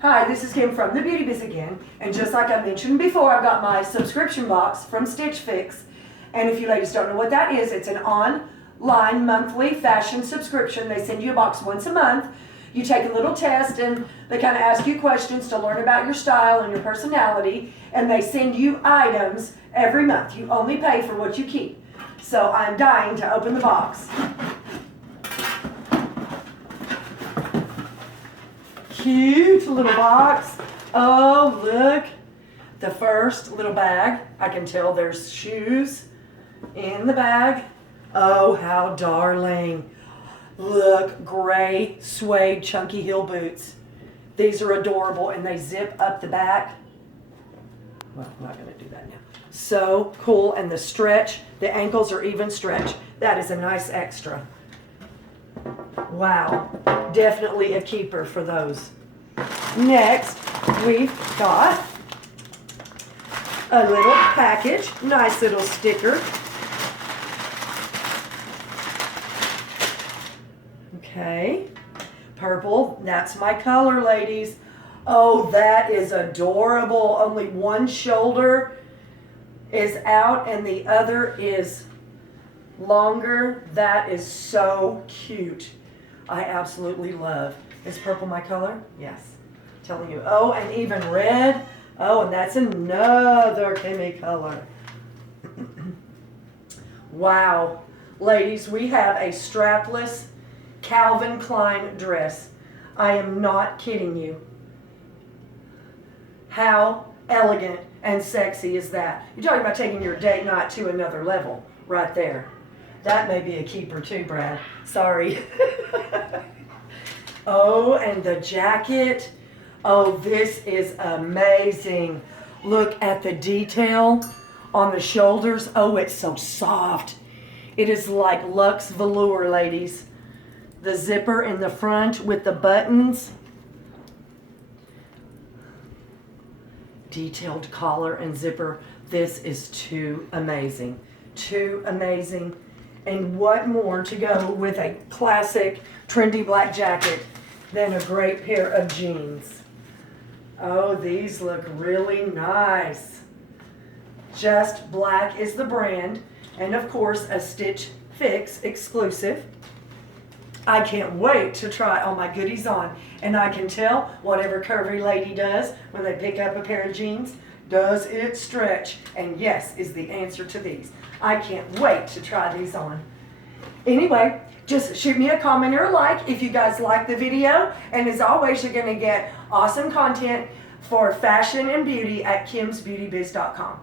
Hi, this is Kim from the Beauty Biz again, and just like I mentioned before, I've got my subscription box from Stitch Fix, and if you ladies don't know what that is, it's an online monthly fashion subscription. They send you a box once a month. You take a little test, and they kind of ask you questions to learn about your style and your personality, and they send you items every month. You only pay for what you keep. So I'm dying to open the box. Cute little box. Oh, look. The first little bag. I can tell there's shoes in the bag. Oh, how darling. Look, gray suede chunky heel boots. These are adorable and they zip up the back. Well, I'm not going to do that now. So cool. And the stretch, the ankles are even stretch. That is a nice extra. Wow. Definitely a keeper for those. Next, we've got a little package. Nice little sticker. Okay. Purple. That's my color, ladies. Oh, that is adorable. Only one shoulder is out and the other is longer. That is so cute. I absolutely love. Is purple my color? Yes. I'm telling you. Oh, and even red. Oh, and that's another Kimmy color. Wow. Ladies, we have a strapless Calvin Klein dress. I am not kidding you. How elegant and sexy is that? You're talking about taking your date night to another level right there. That may be a keeper too, Brad. Sorry. Oh, and the jacket. Oh, this is amazing. Look at the detail on the shoulders. Oh, it's so soft. It is like luxe velour, ladies. The zipper in the front with the buttons. Detailed collar and zipper. This is too amazing. Too amazing. And what more to go with a classic trendy black jacket than a great pair of jeans. Oh, these look really nice. Just Black is the brand, and of course a Stitch Fix exclusive. I can't wait to try all my goodies on, and I can tell whatever curvy lady does when they pick up a pair of jeans, does it stretch? And yes is the answer to these. I can't wait to try these on. Anyway, just shoot me a comment or a like if you guys like the video. And as always, you're going to get awesome content for fashion and beauty at kimsbeautybiz.com.